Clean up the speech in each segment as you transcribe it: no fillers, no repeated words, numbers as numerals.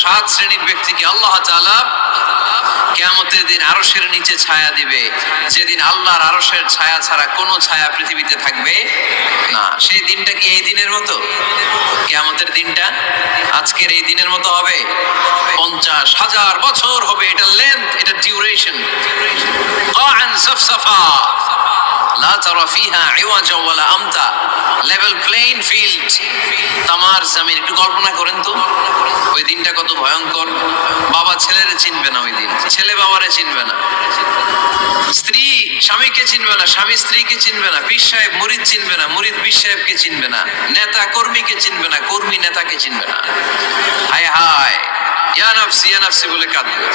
সাত শ্রেণীর ব্যক্তিকে আল্লাহ তাআলা কিয়ামতের দিন আরশের নিচে ছায়া দিবে, যেদিন আল্লাহর আরশের ছায়া ছাড়া কোনো ছায়া পৃথিবীতে থাকবে না। সেই দিনটা কি এই দিনের মতো? কিয়ামতের দিনটা আজকের এই দিনের মতো হবে? 50,000 বছর হবে। এটা লেন্থ, এটা ডিউরেশন। কাআন সাফসাফা লা তারা ফিহা ইওয়াজা ওয়ালা আমতা, লেভেল প্লেইং ফিল্ড, তামার জমিন। একটু কল্পনা করেন তো ওই দিনটা কত ভয়ঙ্কর। বাবা ছেলেরে চিনবে না ওই দিন, ছেলে বাবারে চিনবে না, স্ত্রী স্বামীকে চিনবে না, স্বামী স্ত্রীকে চিনবে না, পীর সাহেব মুরিদ চিনবে না, মুরিদ পীর সাহেবকে চিনবে না, নেতা কর্মীকে চিনবে না, কর্মী নেতাকে চিনবে না। হায় হায়, ইয়া নাফসি ইয়া নাফসি বলে কাঁদবে।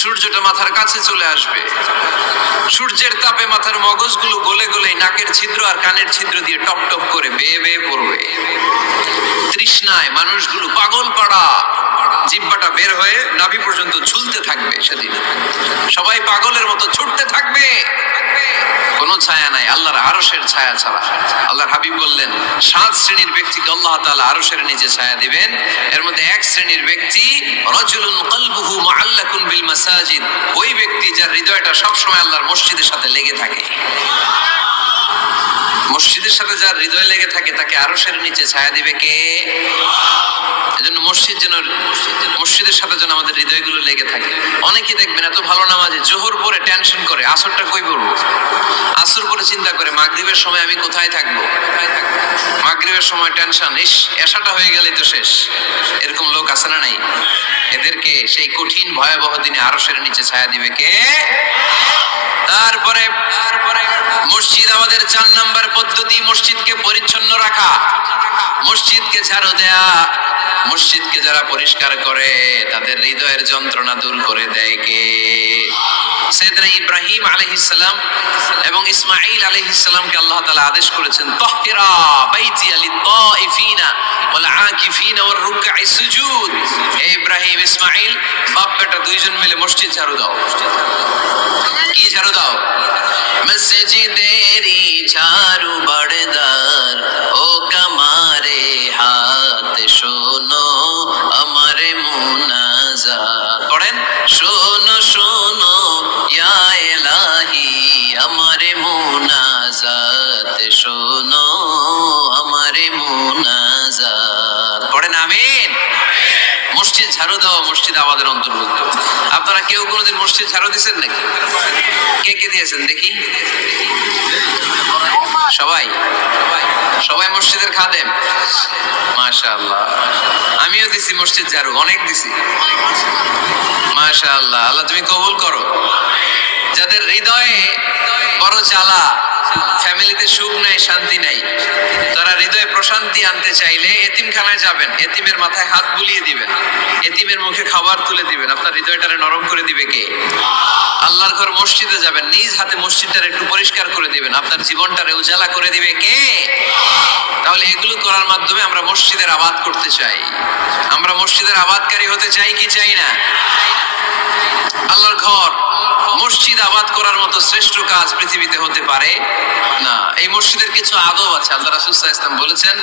সূর্যটা মাথার কাছে চলে আসবে, সূর্যের তাপে মাথার মগজগুলো গলে গলে নাকের ছিদ্র আর কানের ছিদ্র দিয়ে টপ টপ করে বেয়ে বেয়ে পড়বে। তৃষ্ণায় মানুষগুলো পাগল পাড়া, জিহ্বাটা বের হয়ে নাভি পর্যন্ত ঝুলতে থাকবে। সেদিন সবাই পাগলের মতো ছুটতে থাকবে, কোনো ছায়া নাই আল্লাহর আরশের ছায়া ছাড়া। আল্লাহর হাবিব বললেন, 7 শ্রেণীর ব্যক্তিকে আল্লাহ তাআলা আরশের নিচে ছায়া দিবেন। এর মধ্যে এক শ্রেণীর ব্যক্তি রাজুলুন কলবুহু মুআল্লাকুন বিল মাসাজিদ, ওই ব্যক্তি যার হৃদয়টা সবসময় আল্লাহর মসজিদের সাথে লেগে থাকে। মসজিদের সাথে যার হৃদয় লেগে থাকে তাকে আরশের নিচে ছায়া দিবে কে? এজন্য মসজিদের সাথে যেন আমাদের হৃদয়গুলো লেগে থাকে। অনেকে দেখবেন এত ভালো নামাজে, জোহর পরে টেনশন করে আসরটা কই পড়বো, আসর পরে চিন্তা করে মাগরিবের সময় আমি কোথায় থাকবো, মাগরিবের সময় টেনশন, ইস এশাটা হয়ে গেলেই তো শেষ। এরকম লোক আছে না নাই? এদেরকে সেই কঠিন ভয়াবহ দিনে আরশের নিচে ছায়া দিবে কে? তারপরে মসজিদ আমাদের 4 নাম্বার পদ্ধতি, মসজিদকে পরিচ্ছন্ন রাখা, মসজিদকে ঝাড়ু দেয়া। মসজিদকে যারা পরিষ্কার করে তাদের হৃদয়ের যন্ত্রণা দূর করে দেয় কে? সাইয়েদনা ইব্রাহিম আলাইহিস সালাম এবং ইসমাঈল আলাইহিস সালামকে আল্লাহ তাআলা আদেশ করেছেন, তাহহিরা বাইতিয়া লিত-তাইফিনা ওয়াল আকিফিনা ওয়ার রুকআইস সুজুদ। হে ইব্রাহিম ইসমাঈল, বাপ বেটা দুইজন মিলে মসজিদ ঝাড়ু দাও। কি ঝাড়ু দাও? মসজিদেরি ঝাড়ু বড়দার, ও কামারে হাত শোনো আমারে মুনাজাত। পড়েন, শোনো শোনো ইয়া ইলাহি আমারে মুনাজাত, শোনো আমারে মুনাজাত। পড়েন আমিন। মসজিদ ঝাড়ু দাও, মসজিদ আমাদের অন্তর্ভুক্ত। আপনারা কেউ কোনোদিন মসজিদ ঝাড়ু দিয়েছেন নাকি? কে কে দিয়েছেন দেখি? সবাই সবাই মসজিদের খাদেম? মাশাআল্লাহ। আমিও দিছি মসজিদ ঝাড়ু, অনেক দিছি। মাশাআল্লাহ, আল্লাহ তুমি কবুল করো। যাদের হৃদয়ে বড় জ্বালা, ফ্যামিলিতে সুখ নাই, শান্তি নাই, তারা হৃদয়ে প্রশান্তি আনতে চাইলে এতিমখানায় যাবেন, এতিমের মাথায় হাত বুলিয়ে দিবেন, এতিমের মুখে খাবার তুলে দিবেন। আপনার হৃদয়টারে নরম করে দিবে কে? আল্লাহর ঘর মসজিদে যাবেন, নিজ হাতে মসজিদটারে একটু পরিষ্কার করে দিবেন, আপনার জীবনটারে উজালা করে দিবে কে? তাহলে এগুলো করার মাধ্যমে আমরা মসজিদের আবাদ করতে চাই। আমরা মসজিদের আবাদকারী হতে চাই কি চাই না? আল্লাহর ঘর মসজিদ আবাদ করার মতো শ্রেষ্ঠ কাজ পৃথিবীতে হতে পারে না। এই মসজিদের কিছু আদব আছে, আল্লাহ রাসূল সাল্লাল্লাহু আলাইহি ওয়াসাল্লাম বলেছেন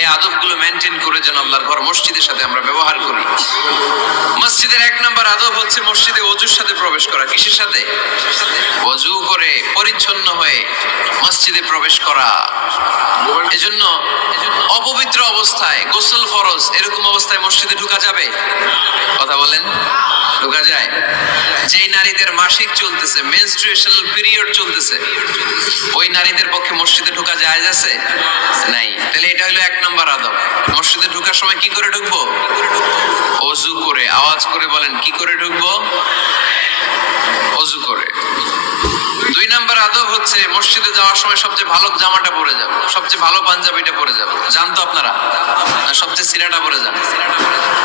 এই আদবগুলো মেনটেন করে যেন আল্লাহর ঘর মসজিদের সাথে আমরা ব্যবহার করি। মসজিদের 1 নম্বর আদব হচ্ছে মসজিদে ওযুর সাথে প্রবেশ করা। কিসের সাথে? ওযু করে পরিচ্ছন্ন হয়ে মসজিদে প্রবেশ করা। এজন্য অপবিত্র অবস্থায় গোসল ফরজ, এরকম অবস্থায় মসজিদে ঢোকা যাবে? কথা বলেন, ঢোকা যায়? যেই নারীদের মাসিক চলতেছে, মেনস্ট্রুয়েশনাল পিরিয়ড চলতেছে, ওই নারীদের পক্ষে মসজিদে ঢোকা জায়েজ আছে? নাই। তাহলে এটা হলো 1 নম্বর আদব। মসজিদে ঢোকার সময় কি করে ঢুকবো? ওযু করে। আওয়াজ করে বলেন, কি করে ঢুকবো? ওযু করে। 2 নম্বর আদব হচ্ছে মসজিদে যাওয়ার সময় সবচেয়ে ভালো জামাটা পরে যাব, সবচেয়ে ভালো পাঞ্জাবিটা পরে যাব। জানতো আপনারা? না সবচেয়ে সিরাটা পরে যান?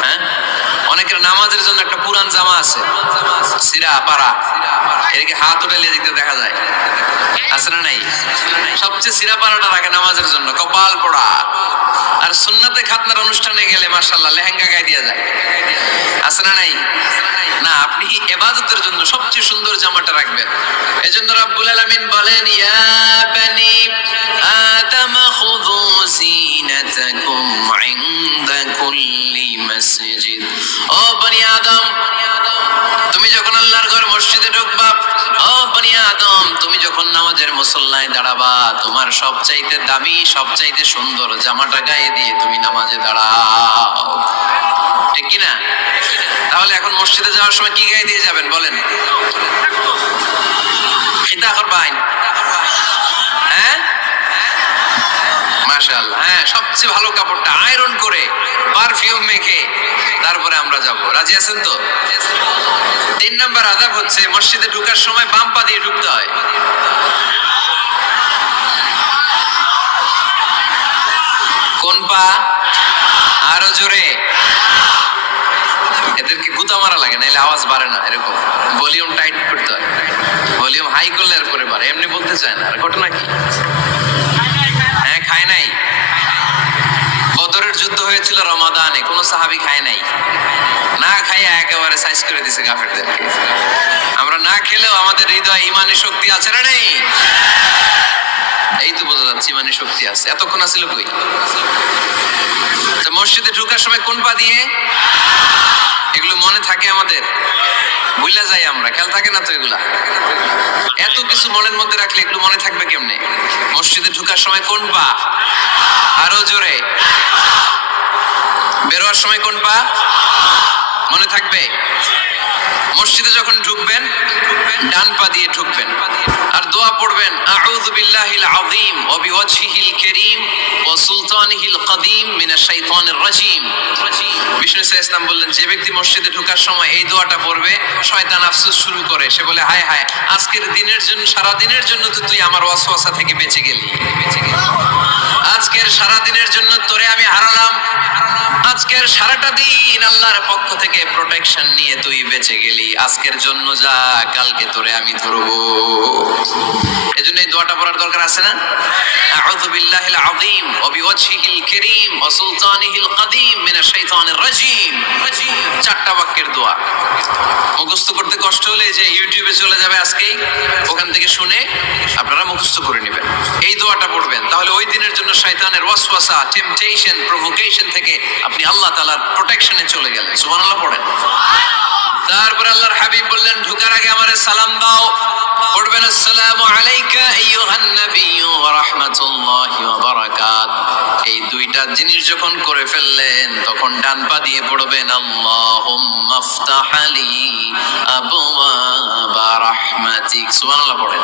হ্যাঁ, অনেকের নামাজের জন্য একটা পুরান জামা আছে, সিরা পারা, এদিকে হাত উঠাইলে দেখতে দেখা যায়, আছে না নাই? সবচেয়ে সিরা পারাটা রাখে নামাজের জন্য, কপাল পড়া। আর সুন্নাতে খাতনার অনুষ্ঠানে গেলে মাশাআল্লাহ লেহেঙ্গা গায়ে দিয়ে যায়, আছে না নাই? না, আপনি ইবাদতের জন্য সবচেয়ে সুন্দর জামাটা রাখবেন। এজন্য রব্বুল আলামিন বলেন, ইয়া বানি আদম খুযু زينتكم عند كل مسجد ও বনি আদম তুমি যখন আল্লাহর ঘর মসজিদে ঢুকবা ও বনি আদম তুমি যখন নামাজের মুসল্লায় দাঁড়াবা তোমার সবচাইতে দামি সবচাইতে সুন্দর জামাটা গায়ে দিয়ে তুমি নামাজে দাঁড়াও ঠিক কি না তাহলে এখন মসজিদে যাওয়ার সময় কি গায়ে দিয়ে যাবেন বলেন খিতা করবেন হ্যাঁ মাশাআল্লাহ হ্যাঁ সবচেয়ে ভালো কাপড়টা আয়রন করে পারফিউম মেখে তারপরে আমরা যাব রাজি আছেন তো 3 নাম্বার আদাব হচ্ছে মসজিদে ঢোকার সময় বাম পা দিয়ে ঢুকতে হয় কোন পা আরো জোরে এদেরকে গুতা মারা লাগে নাইলে আওয়াজ বাড়ে না এরকম ভলিউম টাইট করতে হয় ভলিউম হাই করলে এরপরে বাড়ে এমনি বলতে চায় না আর ঘটনা কি হ্যাঁ খায় নাই বদরের যুদ্ধ হয়েছিল রমাদানে কোন সাহাবী খায় নাই না খাইয়া একেবারে সাইজ করে দিছে কাফেরদেরকে আমরা না খেলেও আমাদের হৃদয়ে ঈমানের শক্তি আছে না নেই এই তো বোঝা যাচ্ছে ঈমানের শক্তি আছে এতক্ষণ আছিল কই তো মসজিদে ঢোকার সময় কোন পা দিয়ে এগুলো মনে থাকে আমাদের ভুলে যাই আমরা খেয়াল থাকে না তো এগুলা এত কিছু মনের মধ্যে রাখলে এগুলো মনে থাকবে কেমনে মসজিদে ঢোকার সময় কোন পা আরো জোরে বেরোয়ার সময় কোন পা মনে থাকবে মসজিদে যখন ঢুকবেন ডান পা দিয়ে ঢুকবেন আর দোয়া পড়বেন আউযু বিল্লাহিল আযীম ওয়া বিওয়াজহিল কারীম ওয়া সুলতানিহিল কদীম মিনাশ শাইতানির রাজীম বিষ্ণু ইসলাম বললেন যে ব্যক্তি মসজিদে ঢোকার সময় এই দোয়াটা পড়বে শয়তান আফসোস শুরু করে সে বলে হায় হায় আজকের দিনের জন্য সারা দিনের জন্য তো তুই আমার ওয়াসওয়াসা থেকে বেঁচে গেলি আজকের সারা দিনের জন্য তোরে আমি হারালাম আজকের সারাটা দিন আল্লাহর পক্ষ থেকে প্রোটেকশন নিয়ে তুই বেঁচে গেলি আজকের জন্য যা কালকে তোরে আমি ধরবো এজন্য এই দোয়াটা পড়ার দরকার আছে না আউযু বিল্লাহিল আযীম ওয়া বিওয়াজহিল কারীম ওয়া সুলতানিহিল কদীম মিনাশ শাইতানির রাজীম চারটা বাক্যের দোয়া মুখস্থ করতে কষ্ট হলে যে ইউটিউবে চলে যাবে আজকেই ওখান থেকে শুনে আপনারা মুখস্থ করে নেবেন এই দোয়াটা পড়বেন তাহলে ওই দিনের জন্য শয়তানের ওয়াসওয়াসা টেম্পটেশন প্রভোকেশন থেকে আপনি আল্লাহ তাআলার প্রোটেকশনে চলে গেলেন সুবহানাল্লাহ পড়েন তারপর আল্লাহর হাবিব বললেন ঢোকার আগে আমারে সালাম দাও পড়বেন আসসালামু আলাইকা আইয়ুহান নাবিয়্যু ওয়া রাহমাতুল্লাহি ওয়া বারাকাত এই দুইটা জিনিস যখন করে ফেললেন তখন ডান পা দিয়ে পড়বেন আল্লাহুম্মা ইফতাহ লি আবওয়াবা রাহমাতিক সুবহানাল্লাহ পড়েন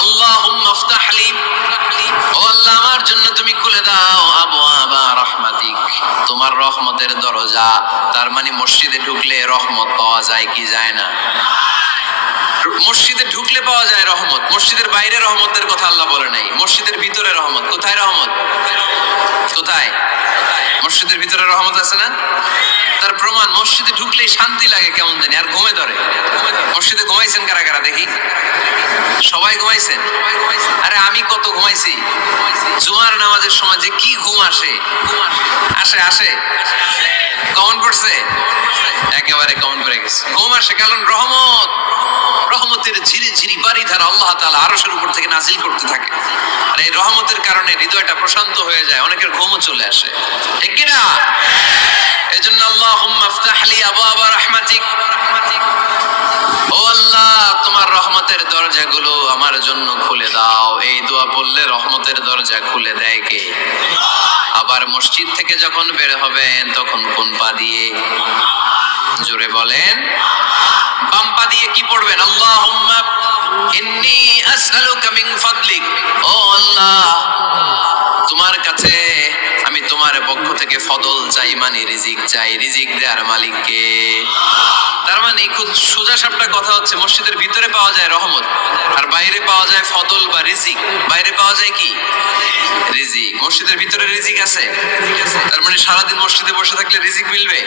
আল্লাহুম্মা ইফতাহ লি ও আল্লাহ আমার জন্য তুমি খুলে দাও আবওয়াবা রাহমাতিক তোমার রহমতের দরজা তার মানে মসজিদে ঢুকলে রহমত পাওয়া যায় কি যায় না মসজিদে ঢুকলে পাওয়া যায় রহমত মসজিদের বাইরে রহমতের কথা আল্লাহ বলে নাই মসজিদের ভিতরে রহমত কোথায় রহমত কোথায় মসজিদের ভিতরে রহমত আছে না তার প্রমাণ মসজিদে ঢুকলেই শান্তি লাগে কেমন জানি আর ঘুমে ধরে মসজিদে ঘুমাইছেন কারা কারা দেখি সবাই ঘুমাইছেন আরে আমি কত ঘুমাইছি জুমার নামাজের সময় যে কি ঘুম আসে আসে আসে কমন পড়ছে একেবারে কমন পড়ে গেছে ঘুম আসে কারণ রহমতের ঝিরি ঝিরি বাড়ি ধারা আল্লাহ তাআলা আরশের উপর থেকে নাজিল করতে থাকে আর এই রহমতের কারণে হৃদয়টা প্রশান্ত হয়ে যায় অনেকের ঘুমও চলে আসে ঠিক কি না এজন্য আল্লাহুম্মা ইফতাহ লি আবওয়াবা রাহমাতিক ও আল্লাহ তোমার রহমতের দরজাগুলো আমার জন্য খুলে দাও এই দোয়া বললে রহমতের দরজা খুলে দেয় কে আবার মসজিদ থেকে যখন বের হবেন তখন কোন পা দিয়ে জোরে বলেন বাম পা দিয়ে কি পড়বেন আল্লাহুম্মা ইন্নী আসআলুকা মিন ফাদলিক ও আল্লাহ তোমার কাছে আমি তোমার পক্ষ থেকে ফদল চাই মানে রিজিক চাই রিজিক দেওয়ার মালিক কে তার মানে খুব সোজা সাপটা কথা হচ্ছে মসজিদের ভিতরে পাওয়া যায় রহমত আর বাইরে পাওয়া যায় ফদল বা রিজিক বাইরে পাওয়া যায় কি রিজিক মসজিদের ভিতরে রিজিক আছে তার মানে সারাদিন মসজিদে বসে থাকলে রিজিক মিলবে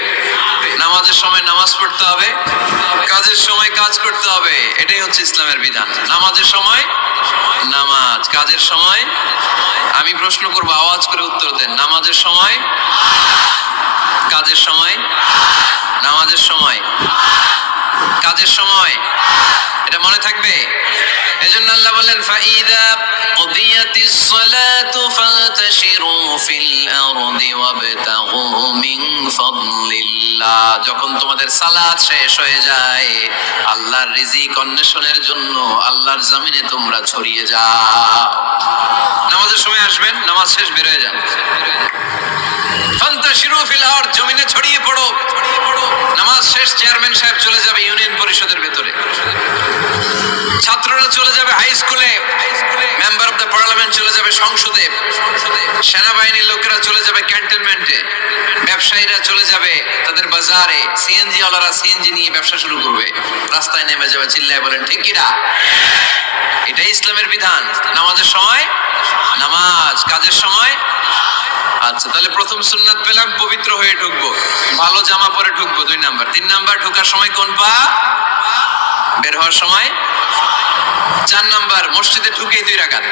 নামাজের সময় নামাজ পড়তে হবে কাজের সময় কাজ করতে হবে এটাই হচ্ছে ইসলামের বিধান নামাজের সময় নামাজ কাজের সময় আমি প্রশ্ন করব আওয়াজ করে উত্তর দেন নামাজের সময় কাজের সময় নামাজের সময় কাজের সময় এটা মনে থাকবে এজন্য আল্লাহ বলেন ফাইদা কুদিয়াতিস সালাতু ফালতা فانتشروا في الأرض وابتغوا من فضل الله। যখন তোমাদের সালাত শেষ হয়ে যায়, আল্লাহর রিজিক অন্বেষণের জন্য আল্লাহর জমিনে তোমরা ছড়িয়ে যাও। নামাজের সময় আসবেন, নামাজ শেষ বের হয়ে যান। ফান্তাশিরু ফিল আরদ, জমিনে ছড়িয়ে পড়ো। নামাজ শেষ, চেয়ারম্যান সাহেব চলে যাবে ইউনিয়ন পরিষদের ভেতরে, ছাত্ররা চলে যাবে হাই স্কুলে, মেম্বার অফ দ্য পার্লামেন্ট চলে যাবে সংসদে, সেনাবাহিনীর লোকেরা চলে যাবে ক্যান্টনমেন্টে, ব্যবসায়ীরা চলে যাবে তাদের বাজারে, সিএনজি ওয়ালারা সিএনজি নিয়ে ব্যবসা শুরু করবে, রাস্তায় নেমে যাবে, চিল্লায় বলেন ঠিক কিনা? এটাই ইসলামের বিধান। নামাজের সময় নামাজ, কাজের সময়। আচ্ছা, তাহলে প্রথম সুন্নাত পেলাম, পবিত্র হয়ে ঢুকবো, ভালো জামা পরে ঢুকবো 2 নাম্বার। 3 নাম্বার, ঢোকার সময় কোন পা, বের হওয়ার সময়। 4 নাম্বার, মসজিদে ঢুকেই 2 রাকাত।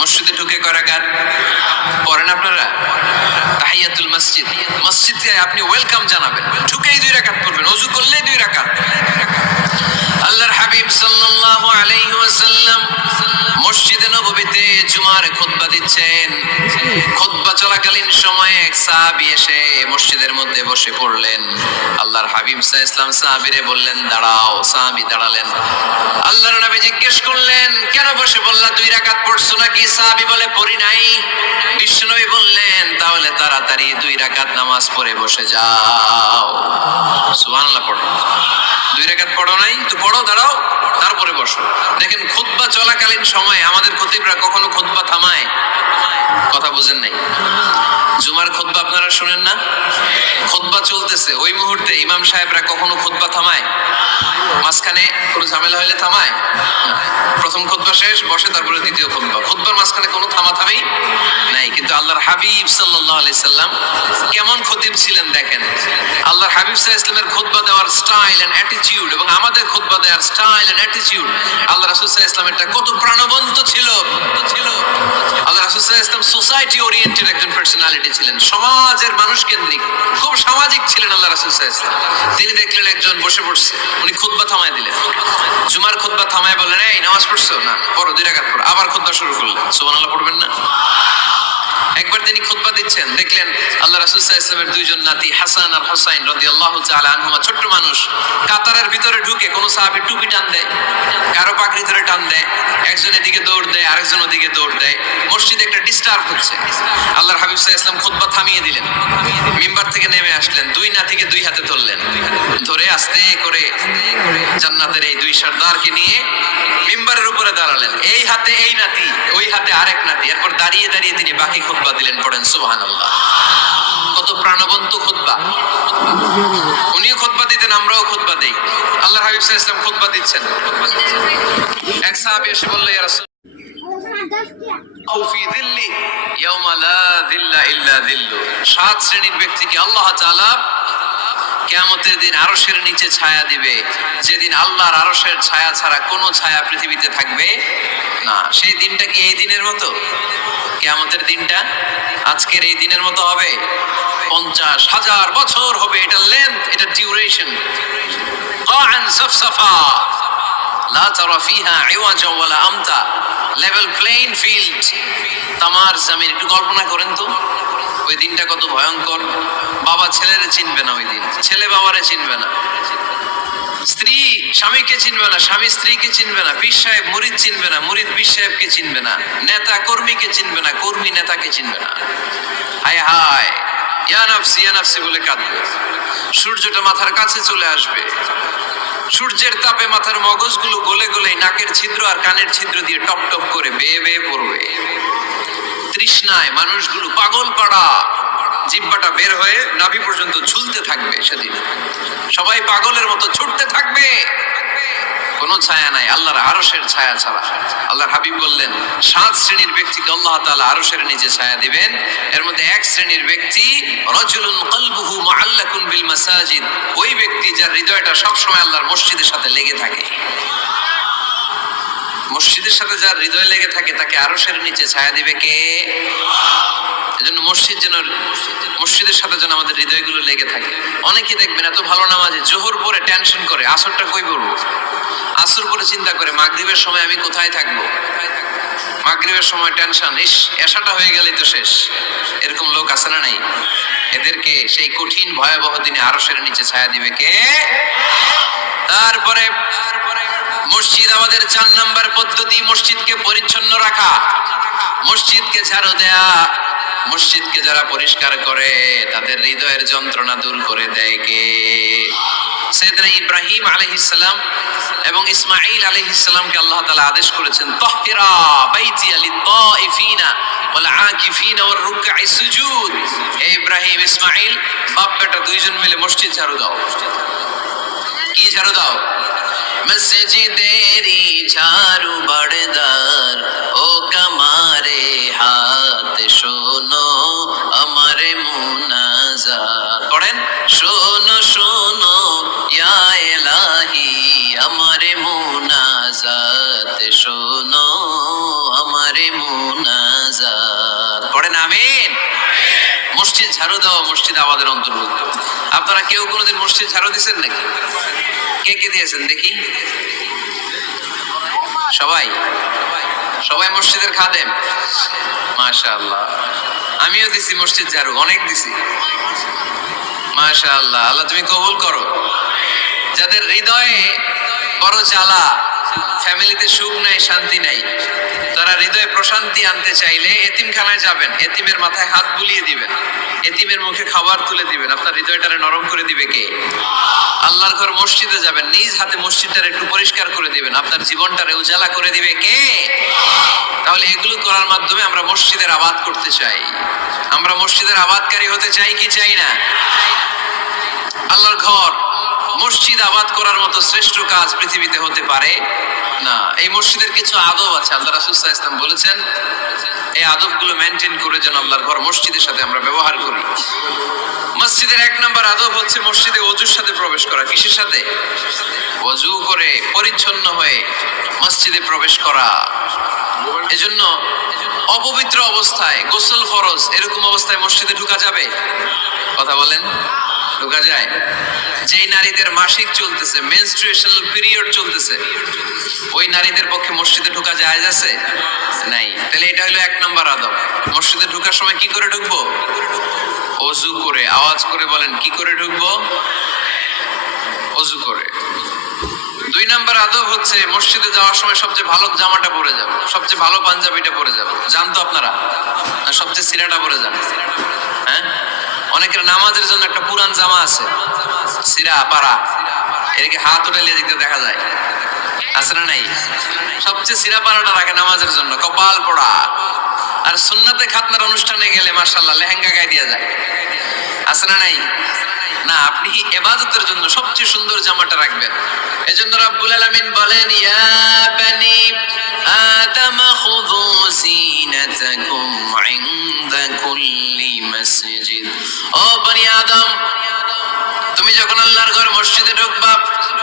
মসজিদে ঢুকে কয় রাকাত পড়েন আপনারা? তাহিয়াতুল মসজিদ, মসজিদে আপনি ওয়েলকাম জানাবেন, ঢুকেই 2 রাকাত পড়বেন, ওযু করলেই 2 রাকাত। আল্লাহর হাবিব সাল্লাল্লাহু আলাইহি ওয়াসাল্লাম মসজিদে নববীতে জুমার খুতবা দিচ্ছেন। খুতবা চলাকালীন সময়ে এক সাহাবী এসে মসজিদের মধ্যে বসে পড়লেন। আল্লাহর হাবিব সাল্লাল্লাহু আলাইহি ওয়াসাল্লাম সাহাবীরে বললেন দাঁড়াও। সাহাবী দাঁড়ালেন। আল্লাহর নবী জিজ্ঞেস করলেন কেন বসে বললা, 2 রাকাত পড়ছো নাকি? সাহাবী বলে পড়ি নাই। বিশ্বনবী বললেন তাহলে তাড়াতাড়ি 2 রাকাত নামাজ পড়ে বসে যাও। সুবহানাল্লাহ। পড়ো, 2 রাকাত পড়ো নাই তো পড়ো, দাঁড়াও, তারপরে বসো। দেখেন খুতবা চলাকালীন সময় আমাদের খতিবরা কখনো খুতবা থামায়? কথা বুঝেন নাই? জুমার খুতবা আপনারা শুনেন না? খুতবা চলতেছে, ওই মুহূর্তে ইমাম সাহেবরা কখনো খুতবা থামায়? মাঝখানে কোনো ঝামেলা হলে থামায়? প্রথম খুতবা শেষ, বসে, তারপরে দ্বিতীয় খুতবা। খুতবার মাঝখানে কোনো থামাথামি নাই। কিন্তু আল্লাহর হাবিব সাল্লাল্লাহু আলাইহি সাল্লাম কেমন খতিব ছিলেন দেখেন। আল্লাহর হাবিব সাল্লাল্লাহু আলাইহি সাল্লামের খুতবা দেওয়ার স্টাইল এন্ড অ্যাটিটিউড এবং আমাদের খুতবা দেওয়ার স্টাইল এন্ড অ্যাটিটিউড, আল্লাহ রাসূল সাল্লাল্লাহু আলাইহি সাল্লামেরটা কত প্রাণবন্ত ছিল। আল্লাহ রাসূল সাল্লাল্লাহু আলাইহি সাল্লাম সোসাইটি ওরিয়েন্টেড একজন পার্সোনালিটি ছিলেন, সমাজের মানুষ কেন্দ্রিক, খুব সামাজিক ছিলেন আল্লাহ রাসূল সাল্লাল্লাহু আলাইহি সাল্লাম। তিনি দেখলেন একজন বসে পড়ছে, উনি খুতবা থামায় দিলেন। জুমার খুতবা থামায় বললেন এই নামাজ পড়ছো না, পড়ো 2 রাকাত পড়ো। আবার খুতবা শুরু করলেন। সুবহানাল্লাহ পড়বেন না? একবার তিনি খুতবা দিচ্ছেন, দেখলেন আল্লাহ রাসূল সাল্লাল্লাহু আলাইহি ওয়াসাল্লামের 2 জন নাতি হাসান আর হুসাইন রাদিয়াল্লাহু তাআলা আনহুমা, ছোট্ট মানুষ, কাতারের ভিতরে ঢুকে কোন সাহাবী টুপি টান দেয়, কারো পাগড়ি ধরে টান দেয়, একজন এদিকে দৌড় দেয়, আরেকজন ওদিকে দৌড় দেয়। মসজিদে একটা ডিস্টার্ব হচ্ছে। আল্লাহর হাবিব সাল্লাল্লাহু আলাইহি ওয়াসাল্লাম খুতবা থামিয়ে দিলেন, মিম্বার থেকে নেমে আসলেন, 2 নাতিকে 2 হাতে ধরলেন, ধরে আস্তে করে জান্নাতের এই 2 সর্দারকে নিয়ে মিম্বারের উপরে দাঁড়ালেন। এই হাতে এই নাতি, ওই হাতে আরেক নাতি। এরপর দাঁড়িয়ে দাঁড়িয়ে তিনি বাকি খুতবা দিলেন। পড়েন সুবহানাল্লাহ। কত প্রাণবন্ত খুতবা। উনিও খুতবা দিতেন, আমরাও খুতবা দেই। আল্লাহর হাবিব সাল্লাল্লাহু আলাইহি ওয়াসাল্লাম খুতবা দিচ্ছেন, এক সাহাবী এসে বলল ইয়া রাসূল আও ফি যিল্লি ইয়াওমা লা যিল্লা ইল্লা যিল্লু। 7 শ্রেণীর ব্যক্তিকে আল্লাহ তাআলা কিয়ামতের দিন আরশের নিচে ছায়া দিবে, যেদিন আল্লাহর আরশের ছায়া ছাড়া কোনো ছায়া পৃথিবীতে থাকবে না। সেই দিনটা কি এই দিনের মতো? কিয়ামতের দিনটা আজকের এই দিনের মতো হবে? 50,000 বছর হবে। এটা লেন্থ, এটা ডিউরেশন। কাআন সাফসাফা লা তারা ফিহা ইওয়াজা ওয়ালা আমতা, লেভেল প্লেইং ফিল্ড, তামার জমিন। একটু কল্পনা করেন তো ওই দিনটা কত ভয়ঙ্কর। বাবা ছেলেরে চিনবে না ওই দিন, ছেলে বাবারে চিনবে না, স্ত্রী স্বামীকে চিনবে না, স্বামী স্ত্রীকে চিনবে না, পীর সাহেব মুরিদ চিনবে না, মুরিদ পীর সাহেবকে চিনবে না, নেতা কর্মীকে চিনবে না, কর্মী নেতাকে চিনবে না। হায় হায়, ইয়া নাফসি বলে কাঁদবে। সূর্যটা মাথার কাছে চলে আসবে, সূর্যের তাপে মাথার মগজগুলো গলে গলে নাকের ছিদ্র আর কানের ছিদ্র দিয়ে টপ টপ করে বেয়ে বেয়ে পড়বে। তৃষ্ণায় মানুষগুলো পাগল পাড়া, জিহ্বাটা বের হয়ে নাভি পর্যন্ত ঝুলতে থাকবে। সেদিন সবাই পাগলের মতো ছুটতে থাকবে, কোনো ছায়া নাই আল্লাহর আরশের ছায়া ছাড়া। আল্লাহর হাবিব বললেন 7 শ্রেণীর ব্যক্তিকে আল্লাহ তাআলা আরশের নিচে ছায়া দিবেন। এর মধ্যে 1 শ্রেণীর ব্যক্তি রাজুলুন কলবুহু মুআল্লাকুন বিল মাসাজিদ, ওই ব্যক্তি যার হৃদয়টা সব সময় আল্লাহর মসজিদের সাথে লেগে থাকে। মসজিদের সাথে যার হৃদয় লেগে থাকে তাকে আরশের নিচে ছায়া দিবে কে? এজন্য মসজিদের সাথে যেন আমাদের হৃদয়গুলো লেগে থাকে। অনেকেই দেখবেন এত ভালো নামাজে, জোহর পরে টেনশন করে আসরটা কই পড়বো, আসর পরে চিন্তা করে মাগরিবের সময় আমি কোথায় থাকবো। মাগরিবের সময় টেনশন, ইস এশাটা হয়ে গেলেই তো শেষ। এরকম লোক আছে না নাই? এদেরকে সেই কঠিন ভয়াবহ দিনে আরশের নিচে ছায়া দিবে কে? তারপরে মসজিদ আমাদের 4 নাম্বার পদ্ধতি, মসজিদকে পরিচ্ছন্ন রাখা, মসজিদকে ঝাড়ু দেয়া। মসজিদকে যারা পরিষ্কার করে তাদের হৃদয়ের যন্ত্রণা দূর করে দেয় কে? সাইয়েদনা ইব্রাহিম আলাইহিস সালাম এবং ইসমাঈল আলাইহিস সালামকে আল্লাহ তাআলা আদেশ করেছেন, তাহহিরা বাইতিয়া লিত-তাইফিনা ওয়াল আকিফিনা ওয়ার রুকআই সুজুদ। হে ইব্রাহিম ইসমাঈল, বাপ বেটা দুইজন মিলে মসজিদ ঝাড়ু দাও। কি ঝাড়ু দাও? মসজিদেরি ঝাড়ু বাড়দার ও কামারে হাত শোনো আমারে মুনাজাত। পড়েন, শোনো শোনো ইয়া ইলাহি আমারে মুনাজাত, শোনো আমারে মুনাজাত। পড়েন আমিন। মসজিদ ঝাড়ু দাও, মসজিদ আমাদের অন্তর্ভুক্ত। আপনারা কেউ কোনোদিন মসজিদ ঝাড়ু দিয়েছেন নাকি? কে কে দিয়েছেন দেখি? সবাই? সবাই মসজিদের খাদেম? মাশাআল্লাহ। আমিও দিছি মসজিদ ঝাড়ু, অনেক দিছি। মাশাআল্লাহ, আল্লাহ তুমি কবুল করো। যাদের হৃদয়ে বড় জ্বালা, ফ্যামিলিতে সুখ নাই, শান্তি নাই, তারা হৃদয়ে প্রশান্তি আনতে চাইলে এতিমখানায় যাবেন, এতিমের মাথায় হাত বুলিয়ে দিবেন, এতিমের মুখে খাবার তুলে দিবেন। আপনার হৃদয়টারে নরম করে দিবে কে? আল্লাহর ঘর মসজিদে যাবেন, নিজ হাতে মসজিদটারে একটু পরিষ্কার করে দিবেন, আপনার জীবনটারে উজালা করে দিবে কে? তাহলে এগুলো করার মাধ্যমে আমরা মসজিদের আবাদ করতে চাই। আমরা মসজিদের আবাদকারী হতে চাই কি চাই না? আল্লাহর ঘর মসজিদ আবাদ করার মতো শ্রেষ্ঠ কাজ পৃথিবীতে হতে পারে না। এই মসজিদের কিছু আদব আছে, আল্লাহ রাসূল সাল্লাল্লাহু আলাইহি ওয়াসাল্লাম বলেছেন এই আদবগুলো মেনটেন করে যেন আল্লাহর ঘর মসজিদের সাথে আমরা ব্যবহার করি। মসজিদের 1 নম্বর আদব হচ্ছে মসজিদে ওযুর সাথে প্রবেশ করা। কিসের সাথে? ওযু করে পরিচ্ছন্ন হয়ে মসজিদে প্রবেশ করা। এজন্য অপবিত্র অবস্থায়, গোসল ফরজ, এরকম অবস্থায় মসজিদে ঢোকা যাবে? কথা বলেন, ঢোকা যায়? যেই নারীদের মাসিক চলতেছে, মেনস্ট্রুয়েশনাল পিরিয়ড চলতেছে, ওই নারীদের পক্ষে মসজিদে ঢোকা জায়েজ আছে? নাই। তাহলে এটা হলো 1 নম্বর আদব। মসজিদে ঢোকার সময় কি করে ঢুকবো? ওযু করে। আওয়াজ করে বলেন, কি করে ঢুকবো? ওযু করে। 2 নম্বর আদব হচ্ছে মসজিদে যাওয়ার সময় সবচেয়ে ভালো জামাটা পরে যাবো, সবচেয়ে ভালো পাঞ্জাবিটা পরে যাবো। জানতো আপনারা? না সবচেয়ে সিরাটা পরে যান? হ্যাঁ, অনেকের নামাজের জন্য একটা পুরান জামা আছে, সিরা পাড়া, এদিকে হাত উঠাইলে দেখতে দেখা যায়, আছে না নাই? সবচেয়ে সিরা পাড়াটা রাখে নামাজের জন্য, কপাল পড়া। আর সুন্নাতে খাতনার অনুষ্ঠানে গেলে মাশাআল্লাহ লেহেঙ্গা গায়ে দিয়া যায়, আছে না নাই? না, আপনি ইবাদতের জন্য সবচেয়ে সুন্দর জামাটা রাখবেন। এজন্য রব্বুল আলামিন বলেন, ইয়া বানি আদম খুযু জিনাতাকুম ইনদা কুল্লি মসজিদ। ও বনি আদম, তুমি যখন আল্লাহর ঘর মসজিদে ঢুকবা,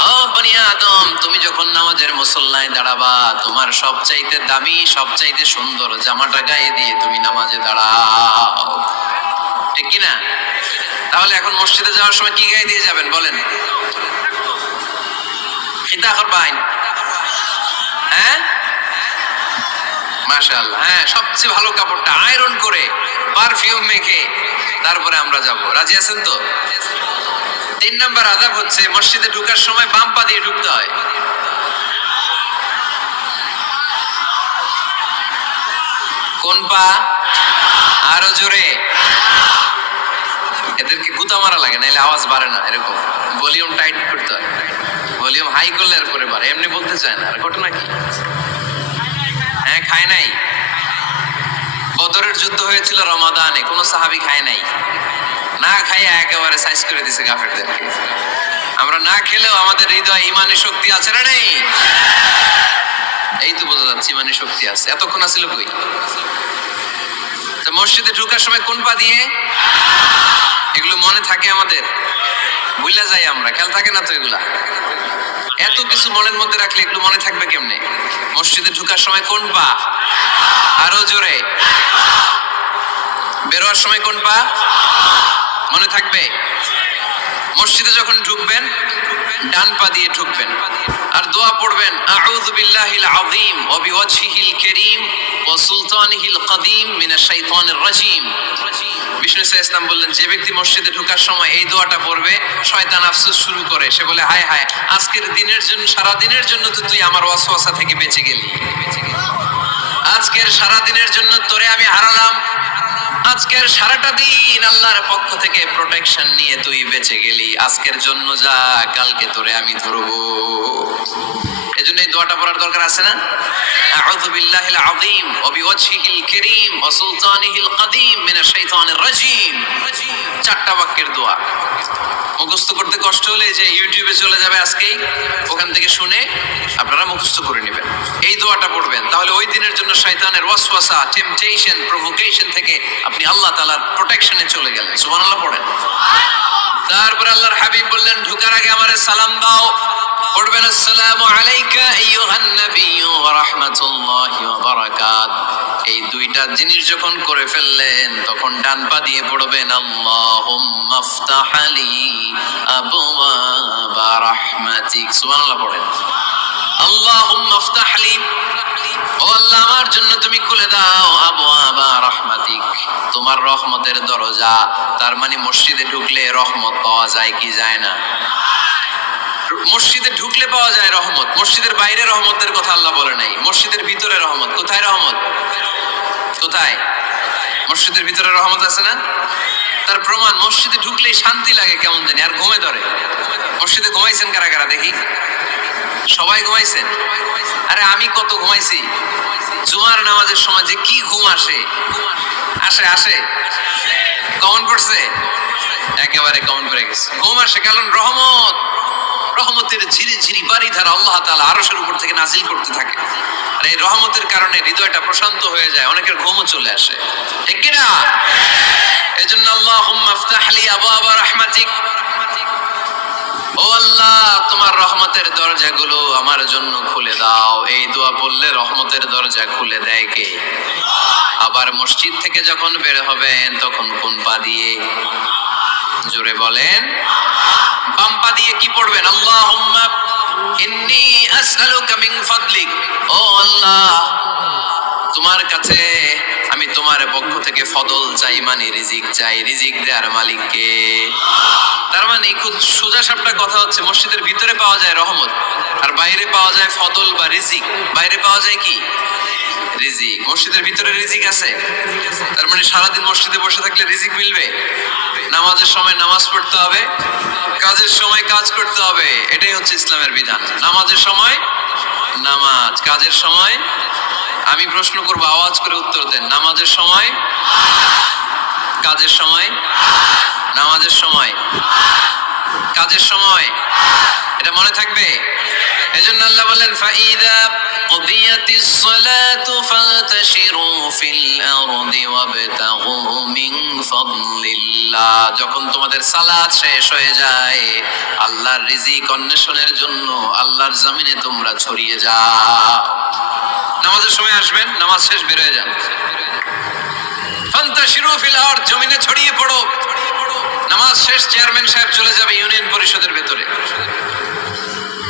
ও বনি আদম, তুমি যখন নামাজের মুসল্লায় দাঁড়াবা, তোমার সবচাইতে দামি, সবচাইতে সুন্দর জামাটা গায়ে দিয়ে তুমি নামাজে দাঁড়াও। ঠিক কি না? তাহলে এখন মসজিদে যাওয়ার সময় কি গায়ে দিয়ে যাবেন বলেন? খিদা করবেন? হ্যাঁ, মাশাআল্লাহ। হ্যাঁ, সবচেয়ে ভালো কাপড়টা আয়রন করে পারফিউম মেখে তারপরে আমরা যাব। রাজি আছেন তো? 3 নম্বর আদব হচ্ছে মসজিদে ঢোকার সময় বাম পা দিয়ে ঢুকতে হয়। কোন পা? আরো জোরে। এদেরকে গুতা মারা লাগে, নাইলে আওয়াজ বাড়ে না। এরকম ভলিউম টাইট করতে হয়, ভলিউম হাই করলে আর পরে বাড়ে। এমনি বলতে চায় না। আর ঘটনা কি? হ্যাঁ, খায় নাই। বদরের যুদ্ধ হয়েছিল রমাদানে, কোন সাহাবী খায় নাই। না খাইয়া একেবারে সাইজ করে দিছে কাফেরদেরকে। আমরা না খেলেও আমাদের হৃদয়ে ঈমানের শক্তি আছে না নেই? এই তো বোঝা যাচ্ছে ঈমানের শক্তি আছে। এতক্ষণ আছিল কই? তো মসজিদে ঢোকার সময় কোন পা দিয়ে? এগুলো মনে থাকে আমাদের? ভুলে যাই আমরা, খেয়াল থাকে না তো এগুলা। এত কিছু মনের মধ্যে রাখলে এগুলো মনে থাকবে কেমনে? মসজিদে ঢোকার সময় কোন পা? আরো জোরে। বেরোয়ার সময় কোন পা? মনে থাকবে? মসজিদে যখন ঢুকবেন ডান পা দিয়ে ঢুকবেন আর দোয়া পড়বেন, আউযু বিল্লাহিল আযীম ওয়া বিওয়াজহিল কারীম ওয়া সুলতানিহিল কদীম মিনাশ শাইতানির রাজীম। বিষ্ণু ইসলাম বললেন, যে ব্যক্তি মসজিদে ঢোকার সময় এই দোয়াটা পড়বে, শয়তান আফসোস শুরু করে, সে বলে, হায় হায়, আজকের দিনের জন্য, সারা দিনের জন্য তো তুই আমার ওয়াসওয়াসা থেকে বেঁচে গেলি, আজকের সারা দিনের জন্য তোরে আমি হারালাম, আজকের সারাটা দিন আল্লাহর পক্ষ থেকে প্রোটেকশন নিয়ে তুই বেঁচে গেলি, আজকের জন্য যা, কালকে তোরে আমি ধরবো। এজন্য এই দোয়াটা পড়ার দরকার আছে না? আউযু বিল্লাহিল আযীম ওয়া বিওয়াজহিল কারীম ওয়া সুলতানিহিল কদীম মিনাশ শাইতানির রাজীম। চারটা বাক্যের দোয়া। মুখস্থ করতে কষ্ট হলে যে ইউটিউবে চলে যাবে আজকেই, ওখান থেকে শুনে আপনারা মুখস্থ করে নেবেন, এই দোয়াটা পড়বেন, তাহলে ওই দিনের জন্য শয়তানের ওয়াসওয়াসা, টেম্পটেশন, প্রভোকেশন থেকে আপনি আল্লাহ তাআলার প্রোটেকশনে চলে গেলেন। সুবহানাল্লাহ পড়েন। তারপরে আল্লাহর হাবিব বললেন, ঢোকার আগে আমারে সালাম দাও। পড়বেন, আসসালামু আলাইকা আইয়ুহান নাবিয়্যু ওয়া রাহমাতুল্লাহি ওয়া বারাকাত। এই দুইটা জিনিস যখন করে ফেললেন, তখন ডান পা দিয়ে পড়বেন, আল্লাহুম্মা আফতাহ লি আবওয়াবা রাহমাতিক। সুবহানাল্লাহ পড়েন। আল্লাহুম্মা আফতাহ লি, ও আল্লাহ আমার জন্য তুমি খুলে দাও আবওয়াবা রাহমাতিক, তোমার রহমতের দরজা। তার মানে মসজিদে ঢুকলে রহমত পাওয়া যায় কি যায় না? মসজিদে ঢুকলে পাওয়া যায় রহমত, মসজিদের বাইরে রহমতের কথা আল্লাহ বলে নাই, মসজিদের ভিতরে রহমত। কোথায় রহমত? কোথায়? মসজিদের ভিতরে রহমত আছে না? তার প্রমাণ, মসজিদে ঢুকলেই শান্তি লাগে কেমন জানি, আর ঘুমে ধরে। মসজিদে ঘুমাইছেন কারা কারা দেখি? সবাই ঘুমাইছেন? আরে আমি কত ঘুমাইছি। জুমার নামাজের সময় যে কি ঘুম আসে, আসে আসে, কমন পড়ছে, একেবারে কমন পড়ে গেছে। ঘুম আসে কারণ রহমত, রহমতের ঝিরি ঝিরি বাড়ি ধারা আল্লাহ তাআলা আরশের উপর থেকে নাজিল করতে থাকে, আর এই রহমতের কারণে হৃদয়টা প্রশান্ত হয়ে যায়, অনেকের ঘুমও চলে আসে, ঠিক কি না? এজন্য আল্লাহুম্মা আফতাহ লি আবওয়াবা রাহমাতিক, ও আল্লাহ তোমার রহমতের দরজাগুলো আমার জন্য খুলে দাও। এই দোয়া বললে রহমতের দরজা খুলে দেয় কে? আবার মসজিদ থেকে যখন বের হবেন তখন কোন পা দিয়ে? জোরে বলেন। বাম পা দিয়ে কি পড়বেন? আল্লাহুম্মা ইন্নী আসআলুকা মিন ফাদলিক, ও আল্লাহ তোমার কাছে আমি তোমার পক্ষ থেকে ফদল চাই, মানে রিজিক চাই, রিজিক দেওয়ার মালিক কে? তার মানে খুব সোজা সাপটা কথা হচ্ছে, মসজিদের ভিতরে পাওয়া যায় রহমত, আর বাইরে পাওয়া যায় ফদল বা রিজিক। বাইরে পাওয়া যায় কি? রিজিক। মসজিদের ভিতরে রিজিক আছে, তার মানে সারাদিন মসজিদে বসে থাকলে রিজিক মিলবে। নামাজের সময় নামাজ পড়তে হবে, কাজের সময় কাজ করতে হবে, এটাই হচ্ছে ইসলামের বিধান। নামাজের সময় নামাজ, কাজের সময়। আমি প্রশ্ন করবো, আওয়াজ করে উত্তর দেন। নামাজের সময়, কাজের সময়, নামাজের সময়, কাজের সময়, এটা মনে থাকবে। এজন্য আল্লাহ বলেন, ফাইদা কুদিয়াতিস সালাতু ফান্তাশিরু ফিল আরদি ওয়াবতাগু মিন ফাদলিল্লাহ। যখন তোমাদের সালাত শেষ হয়ে যায়, আল্লাহর রিজিক অন্বেষণের জন্য আল্লাহর জমিনে তোমরা ছড়িয়ে যাও। নামাজের সময় আসবেন, নামাজ শেষ বের হয়ে যান। ফান্তাশিরু ফিল আরদ, জমিনে ছড়িয়ে পড়ো। নামাজ শেষ, চেয়ারম্যান সাহেব চলে যাবে ইউনিয়ন পরিষদের ভেতরে,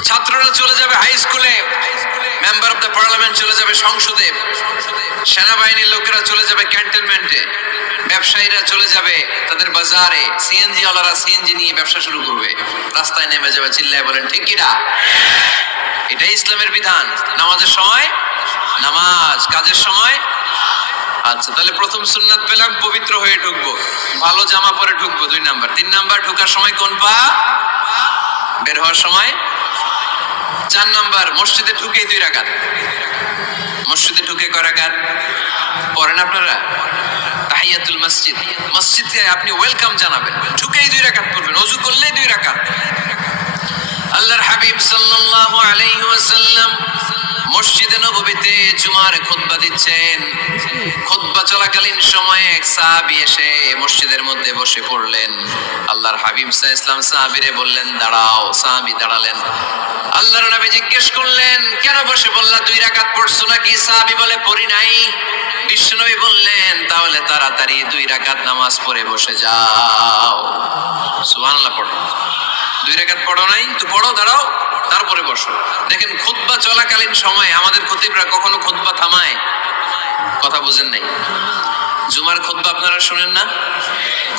ছাত্ররা চলে যাবে হাই স্কুলে, মেম্বার অফ দ্য পার্লামেন্ট চলে যাবে সংসদে, সেনাবাহিনীর লোকেরা চলে যাবে ক্যান্টনমেন্টে, ব্যবসায়ীরা চলে যাবে তাদের বাজারে, সিএনজি ওয়ালারা সিএনজি নিয়ে ব্যবসা শুরু করবে, রাস্তায় নেমে যাবে, চিল্লায় বলেন ঠিক কি না? এটাই ইসলামের বিধান। নামাজের সময় নামাজ, কাজের সময়। আচ্ছা, তাহলে প্রথম সুন্নাত পেলাম, পবিত্র হয়ে ঢুকবো, ভালো জামা পরে ঢুকবো, 2 নাম্বার। 3 নাম্বার, ঢোকার সময় কোন পা, বের হওয়ার সময়। 4 নাম্বার, মসজিদে ঢুকেই 2 রাকাত। মসজিদে ঢুকে কয় রাকাত পড়েন আপনারা? তাহিয়াতুল মসজিদ, মসজিদে আপনি ওয়েলকাম জানাবেন, ঢুকেই 2 রাকাত পড়বেন, ওযু করলেই 2 রাকাত। আল্লাহর হাবিব সাল্লাল্লাহু আলাইহি ওয়াসাল্লাম মসজিদে নববীতে জুমার খুতবা দিচ্ছেন। খুতবা চলাকালীন সময়ে এক সাহাবী এসে মসজিদের মধ্যে বসে পড়লেন। আল্লাহর হাবিব সাল্লাল্লাহু আলাইহি ওয়াসাল্লাম সাহাবীরে বললেন দাঁড়াও। সাহাবী দাঁড়ালেন। আল্লাহর নবী জিজ্ঞেস করলেন কেন বসে বললা, 2 রাকাত পড়ছো নাকি? সাহাবী বলে পড়ি নাই। বিশ্বনবী বললেন তাহলে তাড়াতাড়ি 2 রাকাত নামাজ পড়ে বসে যাও। সুবহানাল্লাহ পড়ো। 2 রাকাত পড়ো নাই তো পড়ো, দাঁড়াও, তারপরে বসো। দেখেন খুতবা চলাকালীন সময় আমাদের খতিবরা কখনো খুতবা থামায়? কথা বুঝেন নাই? জুমার খুতবা আপনারা শুনেন না?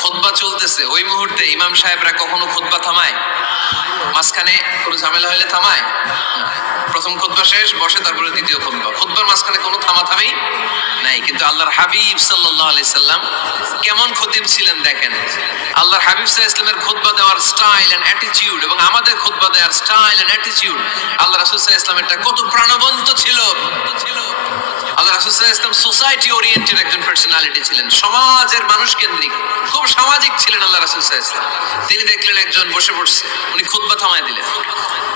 খুতবা চলতেছে, ওই মুহূর্তে ইমাম সাহেবরা কখনো খুতবা থামায়? মাঝখানে কোনো ঝামেলা হলে থামায়? প্রথম খুতবা শেষ, বসে, তারপরে দ্বিতীয় খুতবা। খুতবার মাঝখানে কোনো থামাথামি নাই। কিন্তু আল্লাহর হাবিব সাল্লাল্লাহু আলাইহি সাল্লাম কেমন খতিব ছিলেন দেখেন। আল্লাহর হাবিব সাল্লাল্লাহু আলাইহি সাল্লামের খুতবা দেওয়ার স্টাইল এন্ড অ্যাটিটিউড এবং আমাদের খুতবা দেওয়ার স্টাইল এন্ড অ্যাটিটিউড, আল্লাহ রাসূল সাল্লাল্লাহু আলাইহি সাল্লামেরটা কত প্রাণবন্ত ছিল। আল্লাহ রাসূল সাল্লাল্লাহু আলাইহি সাল্লাম সোসাইটি ওরিয়েন্টেড একজন পার্সোনালিটি ছিলেন, সমাজের মানুষ কেন্দ্রিক, খুব সামাজিক ছিলেন আল্লাহ রাসূল সাল্লাল্লাহু আলাইহি সাল্লাম। তিনি দেখলেন একজন বসে পড়ছে, উনি খুতবা থামায় দিলেন।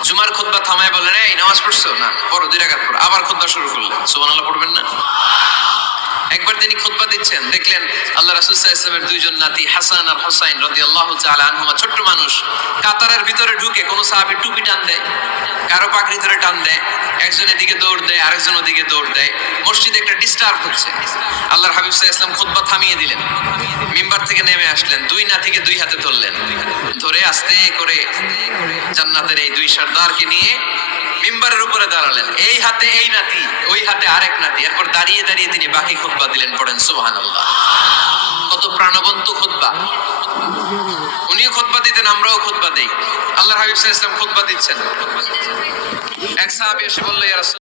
জুমার খুতবা থামায় বললেন, এই নামাজ পড়ছো না, পড়ো, 2 রাকাত পড়ো। আবার খুতবা শুরু করলেন। সুবহানাল্লাহ পড়বেন না? একবার তিনি খুতবা দিচ্ছেন, দেখলেন আল্লাহ রাসূল সাল্লাল্লাহু আলাইহি ওয়াসাল্লামের 2 জন নাতি হাসান আর হুসাইন রাদিয়াল্লাহু তাআলা আনহুমা, ছোট্ট মানুষ, কাতারের ভিতরে ঢুকে কোন সাহাবী টুপি টান দেয়, কারো পাগড়ি ধরে টান দেয়, একজন এদিকে দৌড় দেয়, আরেকজন ওদিকে দৌড় দেয়। মসজিদে একটা ডিস্টার্ব হচ্ছে। আল্লাহর হাবিব সাল্লাল্লাহু আলাইহি ওয়াসাল্লাম খুতবা থামিয়ে দিলেন, মিম্বার থেকে নেমে আসলেন, 2 নাতিকে 2 হাতে ধরলেন, ধরে আস্তে করে জান্নাতের এই 2 সর্দারকে নিয়ে মিম্বারের উপরে দাঁড়ালেন। এই হাতে এই নাতি, ওই হাতে আরেক নাতি। এরপর দাঁড়িয়ে দাঁড়িয়ে তিনি বাকি খুতবা দিলেন। পড়েন সুবহানাল্লাহ। কত প্রাণবন্ত খুতবা। উনিও খুতবা দিতেন, আমরাও খুতবা দেই। আল্লাহর হাবিব সাল্লাল্লাহু আলাইহি ওয়াসাল্লাম খুতবা দিচ্ছেন, এক সাহাবী এসে বলল, ইয়া রাসূল